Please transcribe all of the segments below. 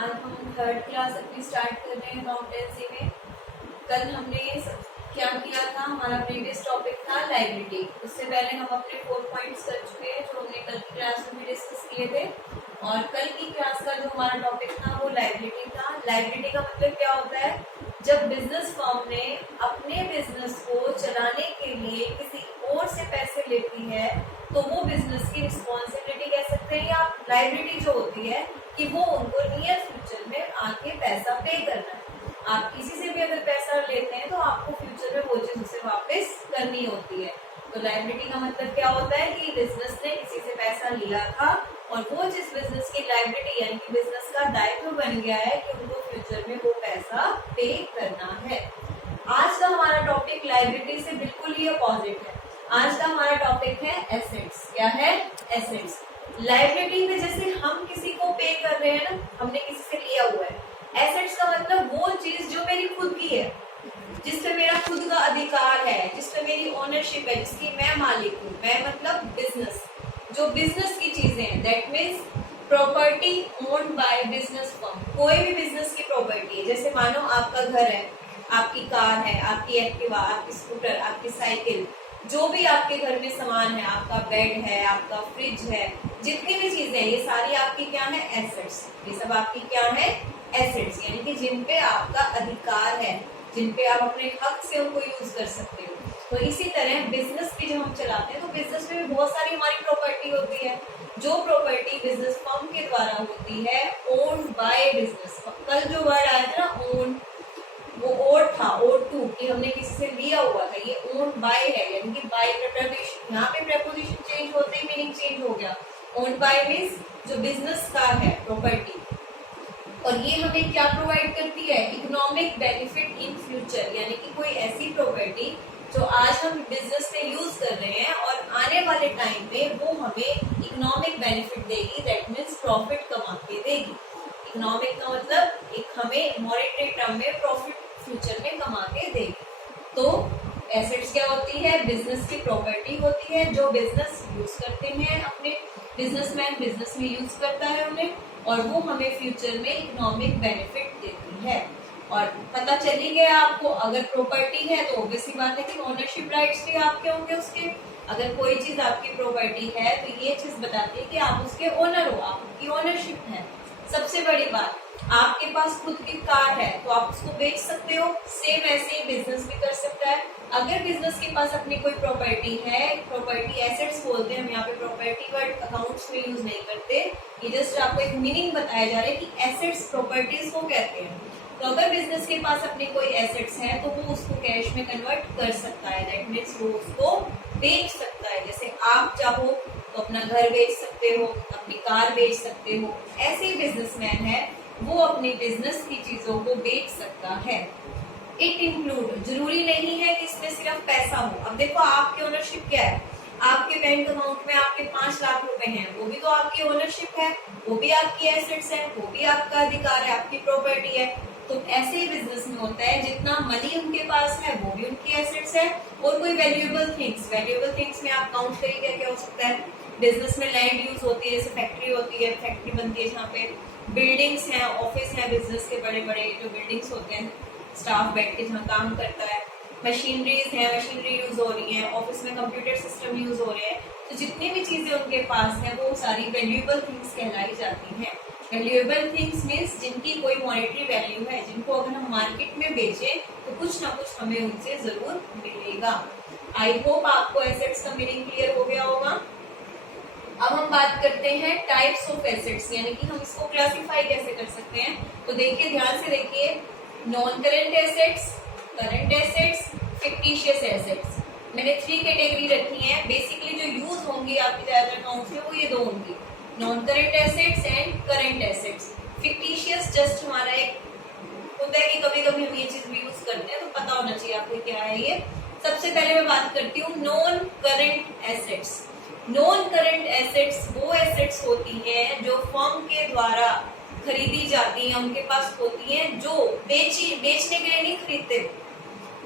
आज हम third class अपनी स्टार्ट कर रहे हैं अकाउंटेंसी में। कल हमने क्या किया था, हमारा प्रीवियस टॉपिक था लायबिलिटी। उससे पहले हम अपने 4 पॉइंट्स कर चुके हैं जो हमने कल की क्लास में भी डिस्कस किए थे। और कल की क्लास का जो हमारा टॉपिक था वो लायबिलिटी था। लायबिलिटी का मतलब क्या होता है, जब बिजनेस फर्म ने अपने बिजनेस को चलाने के लिए किसी और से पैसे लेती है तो वो बिजनेस की रिस्पॉन्सिबिलिटी कह सकते हैं, या लायबिलिटी जो होती है कि वो उनको नियर फ्यूचर में आके पैसा पे करना है। आप किसी से भी अगर पैसा लेते हैं तो आपको फ्यूचर में वो चीज उसे वापस करनी होती है। तो लायबिलिटी का मतलब क्या होता है कि बिजनेस ने किसी से पैसा लिया था और वो जिस बिजनेस की लायबिलिटी यानी कि बिजनेस का दायित्व बन गया है कि उनको फ्यूचर में वो पैसा पे करना है। आज का हमारा टॉपिक लायबिलिटी से बिल्कुल ही अपोजिट है। आज का हमारा टॉपिक है एसेट्स। क्या है? एसेट्स। लायबिलिटी में जैसे हम किसी को पे कर रहे हैं ना, हमने किसी से लिया हुआ है। एसेट्स का मतलब वो चीज जो मेरी खुद की है, जिसपे मेरा खुद का अधिकार है, जिसपे मेरी ओनरशिप है, जिसकी मैं मालिक हूँ। मैं मतलब बिजनेस, जो बिजनेस की चीजें हैं, that means property owned by business firm. कोई भी बिजनेस की प्रॉपर्टी है, जैसे मानो आपका घर है, आपकी कार है, आपकी एक्टिवा, आपकी स्कूटर, आपकी साइकिल, जो भी आपके घर में सामान है, आपका बेड है, आपका फ्रिज है, जितनी भी चीजें, ये सारी आपकी क्या है? एसेट्स। ये सब आपकी क्या है? एसेट्स, यानी कि जिन पे आपका अधिकार है, जिन पे आप अपने हक से उनको यूज कर सकते हो। तो इसी तरह बिजनेस भी जब हम चलाते हैं तो बिजनेस में भी बहुत सारी हमारी प्रॉपर्टी होती है। जो प्रॉपर्टी बिजनेस फर्म के द्वारा होती है, ओन्ड बाय बिजनेस। कल जो वर्ड आया था ना ओन, वो ओड था, ओड टू, कि हमने किसी से लिया हुआ था। ये ओन बाय है, यानी कि बाय प्रेपोजिशन, यहाँ पे प्रेपोजिशन चेंज होते ही मीनिंग चेंज हो गया। ओन बाय मीन्स जो बिजनेस का है प्रॉपर्टी, और ये हमें क्या प्रोवाइड करती है? इकोनॉमिक बेनिफिट इन फ्यूचर, यानी कि कोई ऐसी प्रॉपर्टी जो आज हम बिजनेस में यूज कर रहे हैं और आने वाले टाइम में वो हमें इकोनॉमिक बेनिफिट देगी, दैट मीन्स प्रॉफिट कमा के देगी। इकोनॉमिक का मतलब एक हमें मॉनेटरी टर्म में प्रॉफिट फ्यूचर में कमा के देगी। तो एसेट्स क्या होती है? बिजनेस की प्रॉपर्टी होती है जो बिजनेस यूज करते हैं, अपने बिजनेसमैन बिजनेस में यूज करता है उन्हें, और वो हमें फ्यूचर में इकोनॉमिक बेनिफिट देती है। और पता चल ही गया आपको, अगर प्रॉपर्टी है तो ऑब्वियसली बात है कि ओनरशिप राइट्स भी आपके होंगे उसके। अगर कोई चीज आपकी प्रॉपर्टी है तो ये चीज बताती है कि आप उसके ओनर हो, आपकी ओनरशिप है। सबसे बड़ी बात, आपके पास खुद की कार है तो आप उसको बेच सकते हो। सेम ऐसे ही बिजनेस भी कर सकता है। अगर बिजनेस के पास अपनी कोई प्रॉपर्टी है, प्रॉपर्टी एसेट्स बोलते हैं हम यहाँ पे, प्रॉपर्टी वर्ड अकाउंट्स में यूज नहीं करते, ये जस्ट आपको एक मीनिंग बताया जा रहा है कि एसेट्स प्रॉपर्टीज को कहते हैं। तो अगर बिजनेस के पास अपनी कोई एसेट्स है तो वो उसको कैश में कन्वर्ट कर सकता है, दैट मीन्स वो उसको बेच सकता है। जैसे आप चाहो तो अपना घर बेच सकते हो, अपनी कार बेच सकते हो। ऐसे ही बिजनेसमैन है, वो अपनी बिजनेस की चीजों को बेच सकता है। इट इंक्लूड, जरूरी नहीं है कि इसमें सिर्फ पैसा हो। अब देखो आपकी ओनरशिप क्या है, आपके बैंक अकाउंट में आपके 5 लाख रुपए हैं, वो भी तो आपकी ओनरशिप है, वो भी आपकी एसेट्स है, वो भी आपका अधिकार है, आपकी प्रॉपर्टी है। तो ऐसे ही बिजनेस में होता है, जितना मनी उनके पास है वो भी उनकी एसेट्स है। और कोई वैल्यूएबल थिंग्स में आप काउंट करिए क्या क्या हो सकता है। बिजनेस में लैंड यूज होती है, जैसे फैक्ट्री होती है, फैक्ट्री बनती है जहाँ पे बिल्डिंग्स हैं, ऑफिस हैं, बिजनेस के बड़े बड़े जो बिल्डिंग्स होते हैं, स्टाफ बैठ के जहाँ काम करता है। मशीनरीज है, मशीनरी यूज हो रही है, ऑफिस में कंप्यूटर सिस्टम यूज हो रहे हैं। तो जितनी भी चीजें उनके पास है वो सारी वैल्यूएबल थिंग्स कहलाई जाती हैं। वैल्यूएबल थिंग्स मीन्स जिनकी कोई मॉनेटरी वैल्यू है, जिनको अगर हम मार्केट में बेचें तो कुछ ना कुछ हमें उनसे जरूर मिलेगा। आई होप आपको एसेट्स का मीनिंग क्लियर हो गया होगा। अब हम बात करते हैं टाइप्स ऑफ एसेट्स, यानी कि हम इसको क्लासिफाई कैसे कर सकते हैं। तो देखिए, ध्यान से देखिए, non current assets, current assets, fictitious assets. मैंने 3 कैटेगरी रखी है। बेसिकली जो यूज होंगी आपकी ज्यादातर अकाउंट्स में वो ये 2 होंगी, non current assets and current assets. Fictitious just हमारा एक होता है कि कभी कभी हम ये चीज भी यूज करते हैं, तो पता होना चाहिए आपको क्या है ये। सबसे पहले मैं बात करती हूँ non current assets. Non current assets वो एसेट्स होती हैं जो फर्म के द्वारा खरीदी जाती हैं, उनके पास होती हैं, जो बेचने के लिए नहीं खरीदते,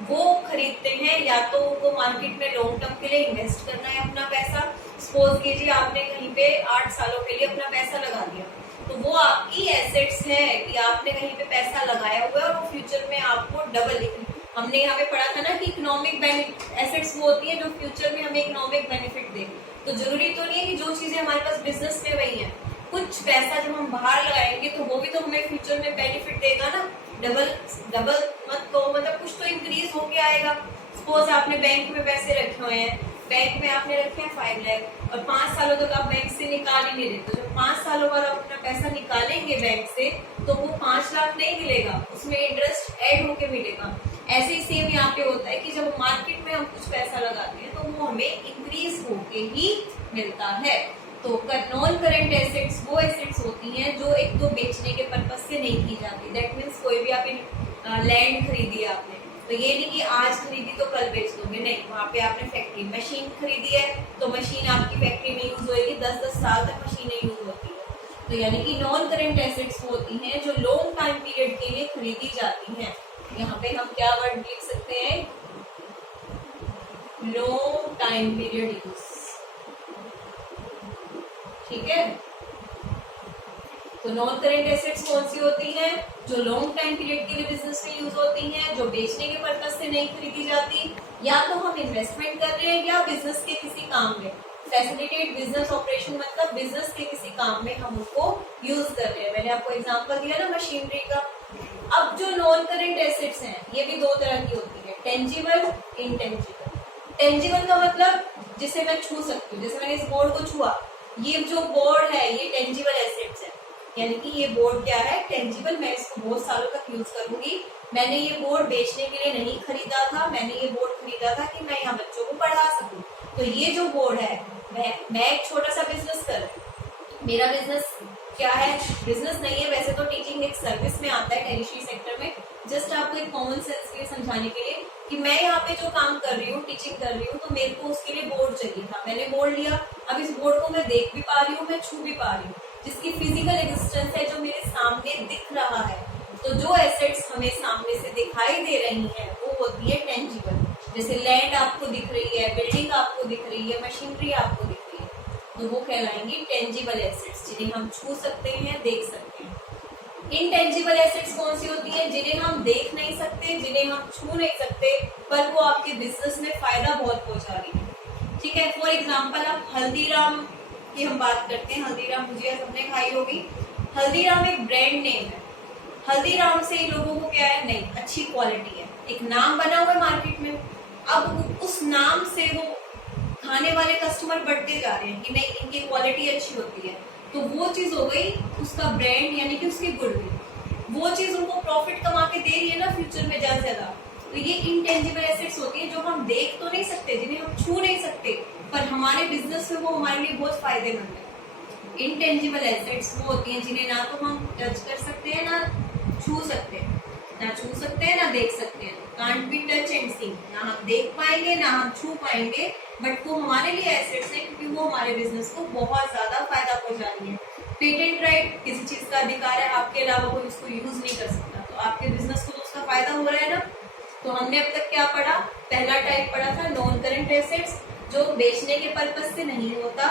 वो खरीदते हैं या तो उनको मार्केट में लॉन्ग टर्म के लिए इन्वेस्ट करना है अपना पैसा। सपोज कीजिए आपने कहीं पे 8 सालों के लिए अपना पैसा लगा दिया, तो वो आपकी एसेट्स है कि आपने कहीं पे पैसा लगाया हुआ है और वो फ्यूचर में आपको डबल, हमने यहाँ पे पढ़ा था ना कि इकोनॉमिक एसेट्स वो होती है जो फ्यूचर में हमें इकोनॉमिक बेनिफिट दे। तो जरूरी तो नहीं है कि जो चीजें हमारे पास बिजनेस में वही है, कुछ पैसा जब हम बाहर लगाएंगे तो वो भी तो हमें फ्यूचर में बेनिफिट देगा ना, डबल डबल मत तो मतलब कुछ तो इंक्रीज होके आएगा। सपोज आपने बैंक में पैसे रखे हुए हैं, बैंक में आपने रखे हैं 5 लाख और 5 सालों तक आप बैंक से निकाल ही नहीं रहे, तो जब 5 सालों बाद आप अपना पैसा निकालेंगे बैंक से तो वो 5 लाख नहीं मिलेगा, उसमें इंटरेस्ट ऐड होके मिलेगा। ऐसे ही सेम यहाँ पे होता है कि जब मार्केट में हम कुछ पैसा लगाते हैं तो वो हमें इंक्रीज होके ही मिलता है। तो नॉन करेंट एसेट्स वो एसेट्स होती हैं जो एक तो बेचने के पर्पज से नहीं की जाती। दैट मीन्स कोई भी आप लैंड खरीदी आपने, तो ये नहीं कि आज खरीदी तो कल बेच दोगे, नहीं, वहाँ पे आपने फैक्ट्री मशीन खरीदी है तो मशीन आपकी फैक्ट्री में यूज होगी, 10-10 साल तक मशीनें यूज होती है। तो यानी कि नॉन करेंट एसेट्स होती हैं जो लॉन्ग टाइम पीरियड के लिए खरीदी जाती हैं। यहाँ पे हम क्या वर्ड लिख सकते हैं, लॉन्ग टाइम पीरियड यूज, ठीक है। तो नॉन करेंट एसेट्स कौन सी होती हैं, जो लॉन्ग टाइम पीरियड के लिए बिजनेस में यूज होती हैं, जो बेचने के पर्पज से नहीं खरीदी जाती, या तो हम इन्वेस्टमेंट कर रहे हैं या बिजनेस के किसी काम में, फैसिलिटेट बिजनेस ऑपरेशन मतलब बिजनेस के किसी काम में हम उसको यूज कर रहे हैं। मैंने आपको एग्जांपल दिया ना मशीनरी का। अब जो नॉन करेंट एसेट्स हैं ये भी दो तरह की होती है, टेंजिबल, इनटेंजिबल। टेंजिबल का मतलब जिसे मैं छू सकती हूँ, जैसे मैंने इस बोर्ड को छुआ, ये जो बोर्ड है ये टेंजिबल एसेट्स है, यानी कि ये बोर्ड क्या है, टेंजिबल, मैं इसको बहुत सालों तक यूज करूंगी। मैंने ये बोर्ड बेचने के लिए नहीं खरीदा था, मैंने ये बोर्ड खरीदा था कि मैं यहाँ बच्चों को पढ़ा सकूं। तो ये जो बोर्ड है, मैं एक छोटा सा बिजनेस कर रही हूँ, मेरा बिजनेस क्या है, बिजनेस नहीं है वैसे तो, टीचिंग एक सर्विस में आता है टेरिशरी सेक्टर में। जस्ट आपको एक कॉमन सेंस के लिए समझाने के लिए कि मैं यहाँ पे जो काम कर रही हूँ, टीचिंग कर रही हूँ, तो मेरे को उसके लिए बोर्ड चाहिए था, मैंने बोर्ड लिया। अब इस बोर्ड को मैं देख भी पा रही हूँ, मैं छू भी पा रही हूँ, जिसकी फिजिकल एग्जिस्टेंस है, जो मेरे सामने दिख रहा है। तो जो एसेट्स हमें सामने से दिखाई दे रही है वो होती है टेंजिबल, जैसे लैंड आपको दिख रही है, बिल्डिंग आपको दिख रही है, मशीनरी आपको दिख रही है, तो वो कहलाएंगी टेंजिबल एसेट्स, जिन्हें हम छू सकते हैं, देख सकते हैं। इनटेंजिबल एसेट्स कौन सी होती हैं, जिन्हें हम देख नहीं सकते, जिन्हें हम छू नहीं सकते, पर वो आपके बिजनेस में फायदा बहुत पहुंचा रही है, ठीक है। फॉर एग्जाम्पल आप हल्दीराम की हम बात करते हैं, हल्दीराम भुजिया सबने खाई होगी। हल्दीराम एक ब्रांड नेम है, हल्दीराम से ही लोगों को क्या है, नहीं, अच्छी क्वालिटी है, एक नाम बना हुआ है मार्केट में। अब उस नाम से वो खाने वाले कस्टमर बढ़ते जा रहे हैं कि नहीं, इनकी क्वालिटी अच्छी होती है, तो वो चीज हो गई उसका ब्रांड, यानी कि उसकी गुडविल, वो चीज उनको प्रॉफिट कमा के दे रही है ना फ्यूचर में ज्यादा से ज्यादा। तो ये इनटेंजिबल एसेट्स होती है जो हम देख तो नहीं सकते, जिन्हें हम छू नहीं सकते, पर हमारे बिजनेस में वो हमारे लिए बहुत फायदेमंद है। इनटेंजिबल एसेट्स वो होती हैं जिन्हें ना तो हम टच कर सकते हैं, ना छू सकते हैं, ना छू सकते हैं, ना देख सकते हैं, कांट बी टच एंड सी, ना हम देख पाएंगे ना हम छू पाएंगे, बट वो हमारे लिए एसेट्स हैं क्योंकि वो हमारे बिजनेस को बहुत ज्यादा फायदा पहुंचा रही है। पेटेंट राइट किसी चीज का अधिकार है, आपके अलावा कोई उसको यूज नहीं कर सकता, तो आपके बिजनेस को तो उसका फायदा हो रहा है ना। तो हमने अब तक क्या पढ़ा, पहला टाइप पढ़ा था नॉन करेंट एसेट्स, जो बेचने के पर्पज से नहीं होता,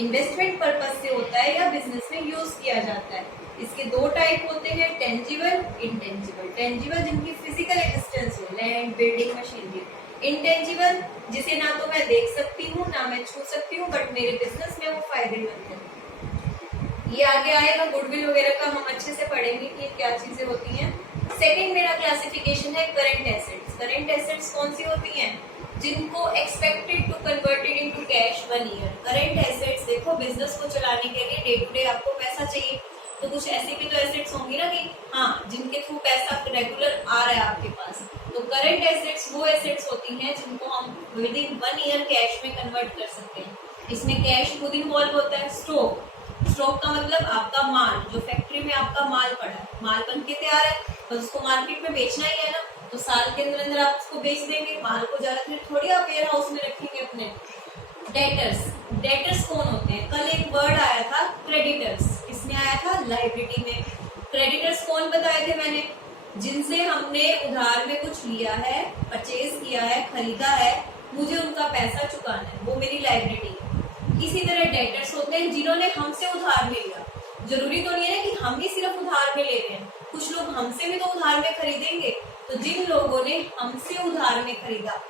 इन्वेस्टमेंट पर्पज से होता है या बिजनेस में यूज किया जाता है। इसके दो टाइप होते हैं, टेंजिबल, इनटेंजिबल। टेंजिबल जिनकी फिजिकल एक्सिस्टेंस हो, लैंड, बिल्डिंग, मशीनरी। इनटेंजिबल जिसे ना तो मैं देख सकती हूँ ना मैं छू सकती हूँ, बट मेरे बिजनेस में वो फायदेमंद है। ये आगे आएगा, गुडविल वगैरह का हम अच्छे से पढ़ेंगे कि क्या चीजें होती हैं। सेकंड मेरा क्लासिफिकेशन है करंट एसेट्स। करंट एसेट्स कौन सी होती हैं, जिनको expected to converted into cash 1 year. Current assets देखो, बिजनेस को चलाने के लिए डे टू डे आपको पैसा चाहिए, तो कुछ ऐसी भी तो एसेट्स होंगी ना कि हाँ जिनके थ्रू पैसा रेगुलर आ रहा है आपके पास। तो करंट एसेट्स वो एसेट्स होती हैं जिनको हम विद इन 1 ईयर कैश में कन्वर्ट कर सकते हैं। इसमें कैश खुद इन्वॉल्व होता है। स्टॉक, स्टॉक का मतलब आपका माल, जो फैक्ट्री में आपका माल पड़ा है, माल बन के तैयार है, बस उसको मार्केट में बेचना ही है ना, तो साल के अंदर अंदर आप उसको बेच देंगे। माल को ज्यादा देर थोड़ी आप वेयर हाउस में रखेंगे अपने। डेटर्स, डेटर्स कौन होते हैं, कल एक वर्ड आया था क्रेडिटर्स, इसमें आया था लाइबिलिटी में। क्रेडिटर्स कौन बताए थे मैंने, जिनसे हमने उधार में कुछ लिया है, परचेज किया है, खरीदा है, मुझे उनका पैसा चुकाना है, वो मेरी लाइबिलिटी है। इसी तरह डेटर्स होते हैं जिन्होंने हमसे उधार में लिया, जरूरी तो नहीं है कि हम ही सिर्फ उधार में ले रहे हैं, कुछ लोग हमसे भी तो उधार में खरीदेंगे। तो जिन लोगों ने हमसे उधार में खरीदा,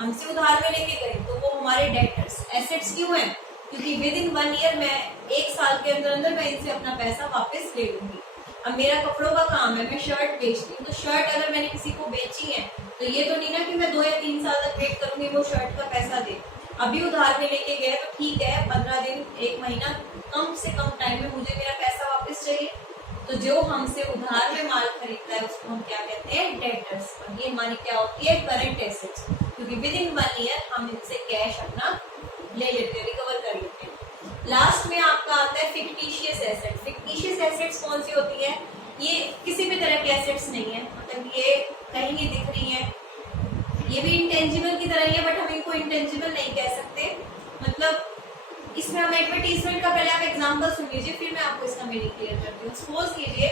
हमसे उधार में लेके गए, तो वो हमारे डेटर्स, एसेट्स क्यों हैं? क्योंकि विद इन 1 ईयर, मैं 1 साल के अंदर अंदर मैं इनसे अपना पैसा वापस ले लूंगी। अब मेरा कपड़ों का काम है, मैं शर्ट बेचती हूँ, तो शर्ट अगर मैंने किसी को बेची है तो ये तो नहीं ना कि मैं 2 या 3 साल तक वेट करूंगी वो शर्ट का पैसा दे। अभी उधार में लेके गए तो ठीक है, 15 दिन 1 महीना कम से कम टाइम में मुझे मेरा पैसा वापस चाहिए। तो जो हमसे उधार में माल खरीदता है उसको हम क्या कहते हैं? डेटर्स। और ये हमारी क्या होती है? करंट एसेट्स, क्योंकि विद इन 1 ईयर हम इनसे कैश अपना ले लेते हैं, रिकवर कर लेते हैं। लास्ट में आपका आता है फिक्टिशियस एसेट। फिक्टिशियस एसेट्स कौन सी होती है? ये किसी भी तरह की एसेट्स नहीं है, मतलब ये कहीं नहीं दिख रही है, ये भी इंटेंजिबल की तरह ही है, बट हम इनको इंटेंजिबल नहीं कह सकते। मतलब इसमें हम एडवर्टीजमेंट का पहले आप एग्जांपल सुन लीजिए, फिर मैं आपको इसका मीनिंग क्लियर करती हूँ। सपोज कीजिए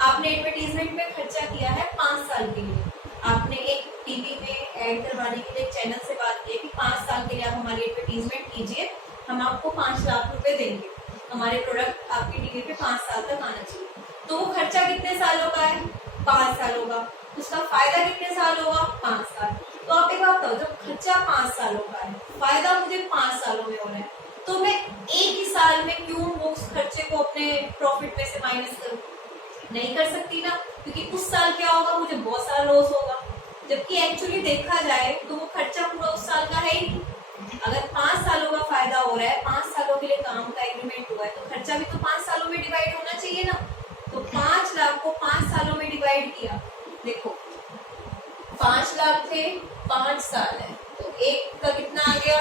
आपने एडवर्टीजमेंट में खर्चा किया है 5 साल के लिए। आपने एक टीवी में ऐड करवाने के लिए चैनल से बात की कि 5 साल के लिए आप हमारी एडवर्टीजमेंट कीजिए, हम आपको 5 लाख रुपए देंगे, हमारे प्रोडक्ट आपकी टीवी पे 5 साल तक आना चाहिए। तो वो खर्चा कितने सालों का है? 5 सालों का। उसका फायदा कितने साल होगा? 5 साल। तो आप एक बात बताओ, जब खर्चा 5 सालों का है, फायदा मुझे 5 सालों में हो रहा है, तो मैं एक ही साल में क्यों उस खर्चे को अपने प्रॉफिट में से माइनस करूं? नहीं कर सकती ना, क्योंकि उस साल क्या होगा, मुझे बहुत सारा लॉस होगा। जबकि एक्चुअली देखा जाए तो वो खर्चा पूरा उस साल का है ही। अगर 5 सालों का फायदा हो रहा है, 5 सालों के लिए काम का एग्रीमेंट हुआ है, तो खर्चा भी तो 5 सालों में डिवाइड होना चाहिए ना। तो 5 लाख को 5 सालों में डिवाइड किया, देखो 5 लाख थे, 5 साल है, तो एक का कितना आ गया?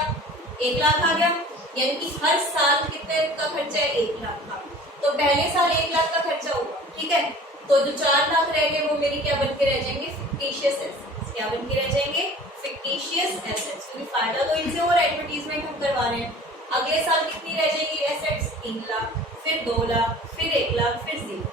1 लाख आ गया। यानी कि हर साल कितने का खर्चा है? 1 लाख का। तो पहले साल 1 लाख का खर्चा हुआ, ठीक है। तो जो 4 लाख रह गए वो मेरी क्या बन के रह जाएंगे? Fictitious assets. क्या बन के रह जाएंगे? Fictitious assets. क्योंकि फायदा तो इनसे और एडवर्टीजमेंट हम करवा रहे हैं। अगले साल कितनी रह जाएगी एसेट्स? 3 लाख, फिर 2 लाख, फिर 1 लाख, फिर 0।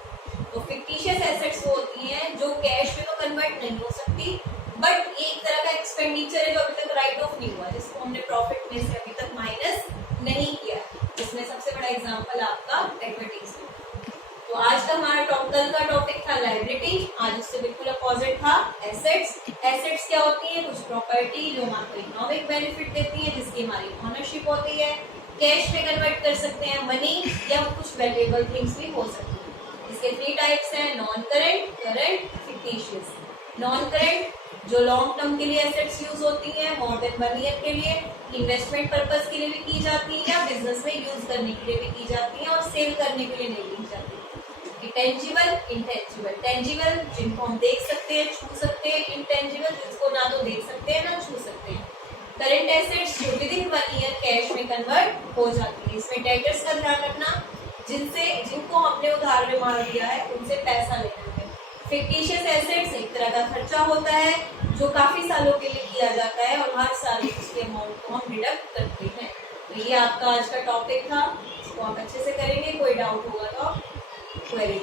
तो फिक्टिशियस एसेट्स वो होती हैं जो कैश में तो कन्वर्ट नहीं हो सकती, बट एक तरह का एक्सपेंडिचर है जो अभी तक राइट ऑफ नहीं हुआ, जिसको हमने प्रॉफिट में से अभी तक माइनस नहीं किया। इसमें सबसे बड़ा एग्जांपल आपका एडवर्टीजमेंट। तो आज का हमारा कल का टॉपिक था लायबिलिटी, आज उससे बिल्कुल अपोजिट था एसेट्स। एसेट्स क्या होती है? कुछ प्रॉपर्टी जो हमारे इकोनॉमिक बेनिफिट देती है, जिसकी हमारी ओनरशिप होती है, कैश में कन्वर्ट कर सकते हैं, मनी, या कुछ वैल्यूएबल थिंग्स भी हो सकती है। इसके 3 टाइप्स हैं, non current, current, fictitious. Non current जो लॉन्ग टर्म के लिए एसेट्स यूज होती हैं, मोर देन 1 ईयर के लिए, इन्वेस्टमेंट पर्पस के लिए भी की जाती है, या बिजनेस में यूज करने के लिए भी की जाती है, और सेल करने के लिए नहीं की जाती। Tangible, intangible. टेंजिबल जिनको हम देख सकते हैं, छू सकते हैं, इंटेंजिबल जिसको ना तो देख सकते हैं ना छू सकते हैं। करंट एसेट्स जो विद इन 1 ईयर कैश में कन्वर्ट हो जाती है। इसमें डेटर्स का ध्यान रखना, जिनको हमने उधार में माल दिया है उनसे पैसा लेना है। फिक्टिशियस एसेट्स एक तरह का खर्चा होता है जो काफी सालों के लिए किया जाता है, और हर साल उसके अमाउंट को हम डिडक्ट करते हैं। तो ये आपका आज का टॉपिक था, इसको आप अच्छे से करेंगे। कोई डाउट होगा तो क्वेरी